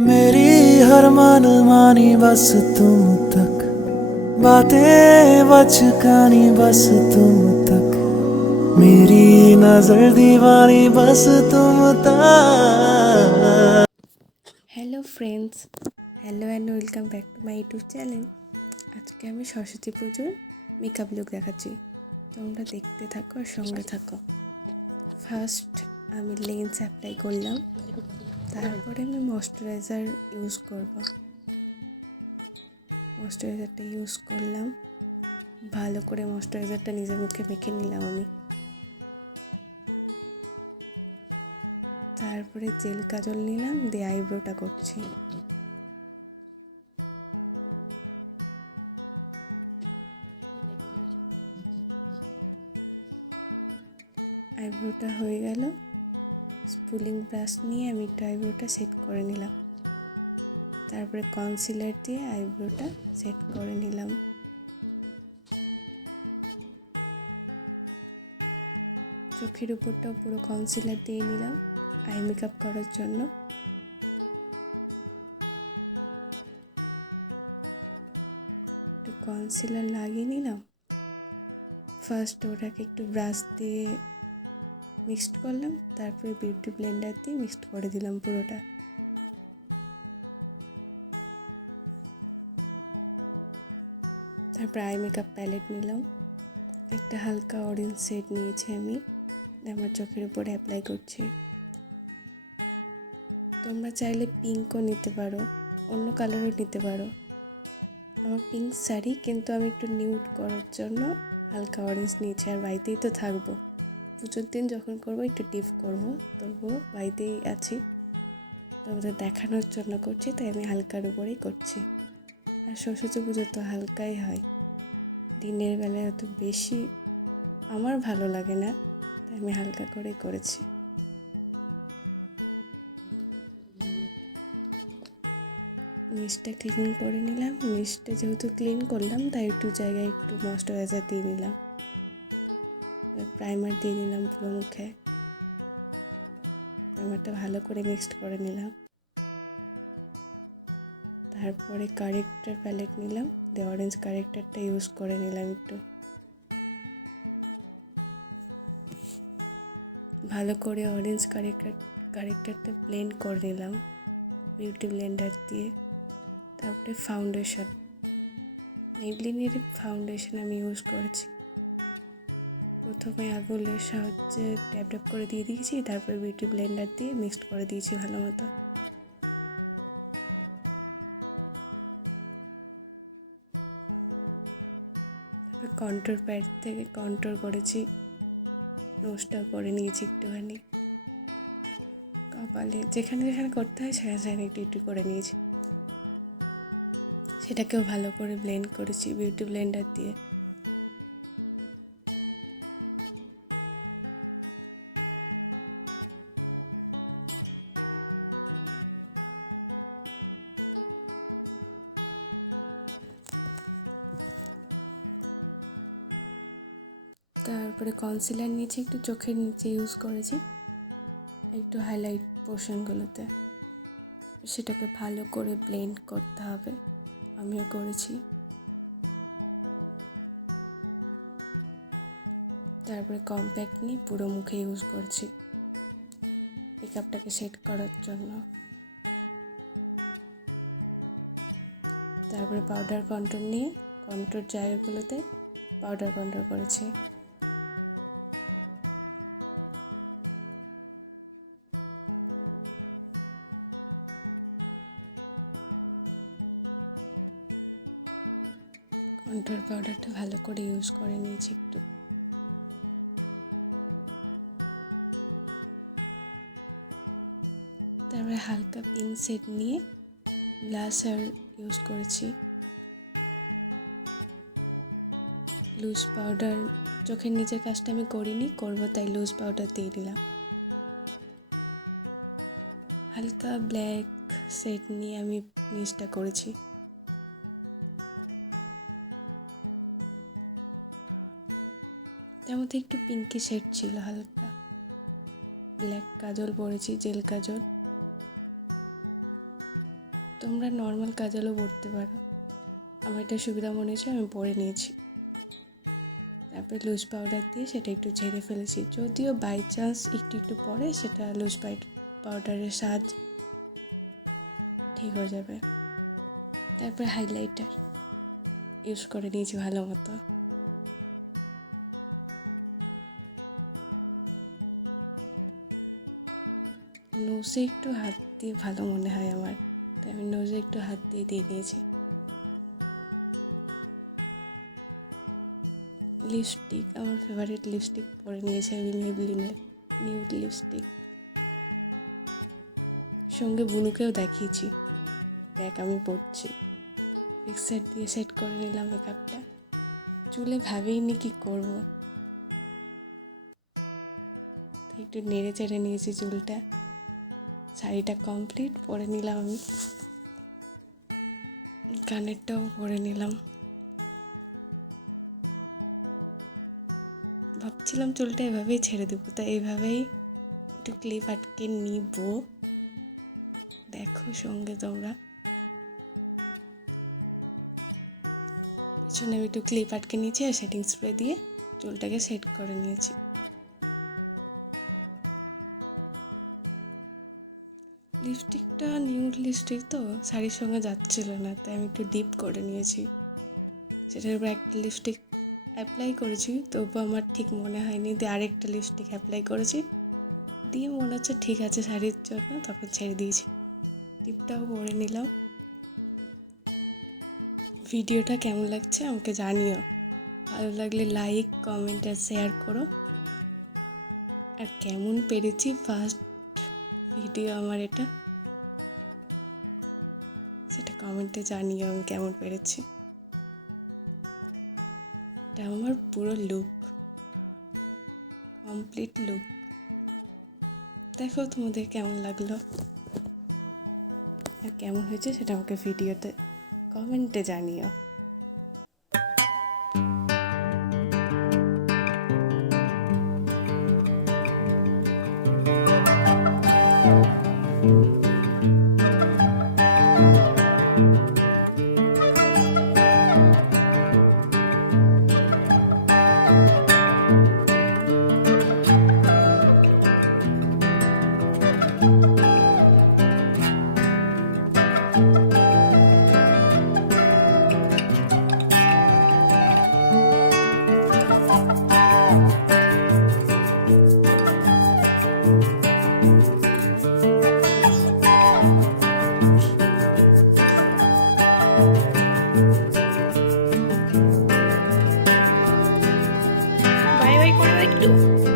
मेरी हर मन मानी बस तुम तक, बातें बचकानी बस तुम तक, मेरी नजर दीवानी बस तुम तक। Hello friends, hello and welcome back to my YouTube channel. আজকে আমি সরস্বতী পুজোর মেকআপ লুক দেখাচ্ছি, তোমরা দেখতে থাকো আর সঙ্গে থাকো। ফার্স্ট আমি লেন্স অ্যাপ্লাই করলাম, তারপরে আমি ময়শ্চারাইজার ইউজ করব। ময়শ্চারাইজারটা ইউজ করলাম, ভালো করে ময়শ্চারাইজারটা নিজের মুখে মেখে নিলাম আমি। তারপরে জেল কাজল নিলাম, দিয়ে আইব্রোটা করছি। আইব্রোটা হয়ে গেল, স্পুলিং ব্রাশ নিয়ে আমি একটু আইব্রোটা সেট করে নিলাম। তারপরে কনসিলার দিয়ে আইব্রোটা সেট করে নিলাম। চোখের উপরটাও পুরো কনসিলার দিয়ে নিলাম আই মেকআপ করার জন্য। একটু কনসিলার লাগিয়ে নিলাম। ফার্স্ট ওটাকে একটু ব্রাশ দিয়ে মিক্সড করলাম, তারপরে বিউটি ব্লেন্ডার দিয়ে মিক্সড করে দিলাম পুরোটা। তারপরে আই মেকআপ প্যালেট নিলাম, একটা হালকা অরেঞ্জ শেড নিয়েছি আমি, আমার চোখের উপরে অ্যাপ্লাই করছি। তোমরা চাইলে পিঙ্কও নিতে পারো, অন্য কালারও নিতে পারো। আমার পিঙ্ক শাড়ি, কিন্তু আমি একটু নিউড করার জন্য হালকা অরেঞ্জ নিয়েছি। আর বাড়িতেই তো থাকবো, পুজোর দিন যখন করবো একটু ডিপ করবো, তবুও বাড়িতেই আছি, তোমাদের দেখানোর জন্য করছি, তাই আমি হালকার উপরেই করছি। আর সরস্বতী পুজো তো হালকাই হয়, দিনের বেলায় অত বেশি আমার ভালো লাগে না, তাই আমি হালকা করেই করেছি। নিচটা ক্লিন করে নিলাম। নিচটা যেহেতু ক্লিন করলাম, তাই একটু জায়গায় একটু ময়শ্চারাইজার দিয়ে নিলাম, প্রাইমার দিয়ে নিলাম পুরো মুখে। প্রাইমারটা ভালো করে মিক্সড করে নিলাম। তারপরে কারেক্টার প্যালেট নিলাম, দিয়ে অরেঞ্জ কারেক্টারটা ইউজ করে নিলাম একটু। ভালো করে অরেঞ্জ কারেক্টারটা ব্লেন্ড করে নিলাম বিউটি ব্লেন্ডার দিয়ে। তারপরে ফাউন্ডেশন, মেবলিনের ফাউন্ডেশন আমি ইউজ করেছি। প্রথমে আঙুলের সাহায্যে ট্যাপ ট্যাপ করে দিয়ে দিয়েছি, তারপরে বিউটি ব্লেন্ডার দিয়ে মিক্সড করে দিয়েছি ভালো মতো। তারপরে কন্ট্রোর প্যাড থেকে কন্ট্রোর করেছি, নোজটা করে নিয়েছি একটুখানি, কপালে যেখানে যেখানে করতে হয় সেখানে সেখানে একটু একটু করে নিয়েছি। সেটাকেও ভালো করে ব্লেন্ড করেছি বিউটি ব্লেন্ডার দিয়ে। তারপরে কনসিলার নিয়েছি, একটু চোখের নিচে ইউজ করেছি, একটু হাইলাইট পোর্শনগুলোতে। সেটাকে ভালো করে ব্লেন্ড করতে হবে, আমিও করেছি। তারপরে কম্প্যাক্ট নিয়ে পুরো মুখে ইউজ করছি মেকআপটাকে সেট করার জন্য। তারপরে পাউডার কন্ট্রোল নিয়ে কন্ট্রোল জায়গাগুলোতে পাউডার কন্ট্রোল করেছি। কন্ট্রোল পাউডারটা ভালো করে ইউজ করে নিয়েছি একটু। তারপরে হালকা পিঙ্ক শেড নিয়ে ব্লাশার ইউজ করেছি। লুজ পাউডার, চোখের নিচের কাজটা আমি করিনি, করবো তাই লুজ পাউডার দিয়ে দিলাম। হালকা ব্ল্যাক শেড নিয়ে আমি নিচটা করেছি। তার মধ্যে একটু পিঙ্কি শেড ছিল হালকা। ব্ল্যাক কাজল পরেছি, জেল কাজল। তোমরা নর্মাল কাজলও পরতে পারো, আমার এটা সুবিধা মনে হয়েছে আমি পরে নিয়েছি। তারপরে লুজ পাউডার দিয়ে সেটা একটু ঝেড়ে ফেলেছি, যদিও বাই চান্স একটু একটু পরে সেটা লুজ পাউডারের সাহায্য ঠিক হয়ে যাবে। তারপরে হাইলাইটার ইউজ করে নিয়েছি ভালো মতো। নোজে একটু হাত দিয়ে ভালো মনে হয় আমার, তাই আমি নোজে একটু হাত দিয়ে দিয়ে নিয়েছি। লিপস্টিক, আমার ফেভারিট লিপস্টিক পরে নিয়েছি আমি, মেবলিনের নিউড লিপস্টিক। সঙ্গে বুনুকেও দেখিয়েছি, দেখ আমি পরছি। ফিক্সার দিয়ে সেট করে নিলাম মেকআপটা। চুলে ভাবিনি কি করব, একটু নেড়ে চেড়ে নিয়েছি চুলটা। শাড়িটা কমপ্লিট পরে নিলাম আমি, কানেরটাও পরে নিলাম। ভাবছিলাম চুলটা এভাবেই ছেড়ে দেবো, তা এইভাবেই একটু ক্লিপ আটকে নিব। দেখো সঙ্গে তোমরা, পিছনে আমি একটু ক্লিপ আটকে নিয়েছি আর সেটিং স্প্রে দিয়ে চুলটাকে সেট করে নিয়েছি। লিপস্টিকটা নিউড লিপস্টিক তো শাড়ির সঙ্গে যাচ্ছিল না, তাই আমি একটু ডিপ করে নিয়েছি। সেটার উপর একটা লিপস্টিক অ্যাপ্লাই করেছি, তবু আমার ঠিক মনে হয়নি, দিয়ে আরেকটা লিপস্টিক অ্যাপ্লাই করেছি, দিয়ে মনে হচ্ছে ঠিক আছে শাড়ির জন্য, তখন ছেড়ে দিয়েছি। টিপটাও পরে নিলাম। ভিডিওটা কেমন লাগছে আমাকে জানিও, ভালো লাগলে লাইক কমেন্ট আর শেয়ার করো। আর কেমন পেরেছি, ফার্স্ট ভিডিও আমার এটা, সেটা কমেন্টে জানিও আমি কেমন পেরেছি। এটা আমার পুরো লুক, কমপ্লিট লুক। দেখো তোমাদের কেমন লাগলো আর কেমন হয়েছে সেটা আমাকে ভিডিওতে কমেন্টে জানিও। বাই বাই করে দাও একটু।